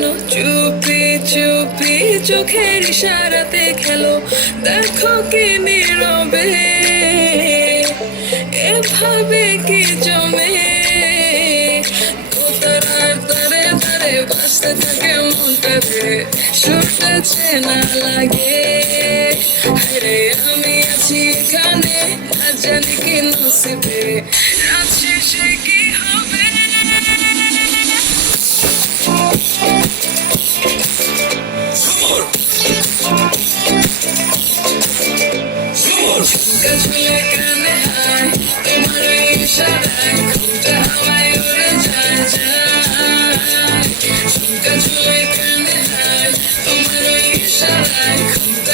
কেন চুপি চুপি চোখের ইশারাতে খেলো দেখো কি নীরবে এভাবে কি জমে তারার তারে তারে বাঁচতে থাকে মনটাতে সুরটা চেনা লাগে আরে আমি আছি এখানে না জানি কি নসিবে রাত শেষে কি হবে ঝুলে কানে হায় তোমার ইশারায় ঘুমটা হাওয়ায় উড়ে যায় যায় ঝুলে কানে হায় তোমার ইশারায় ঘুমটা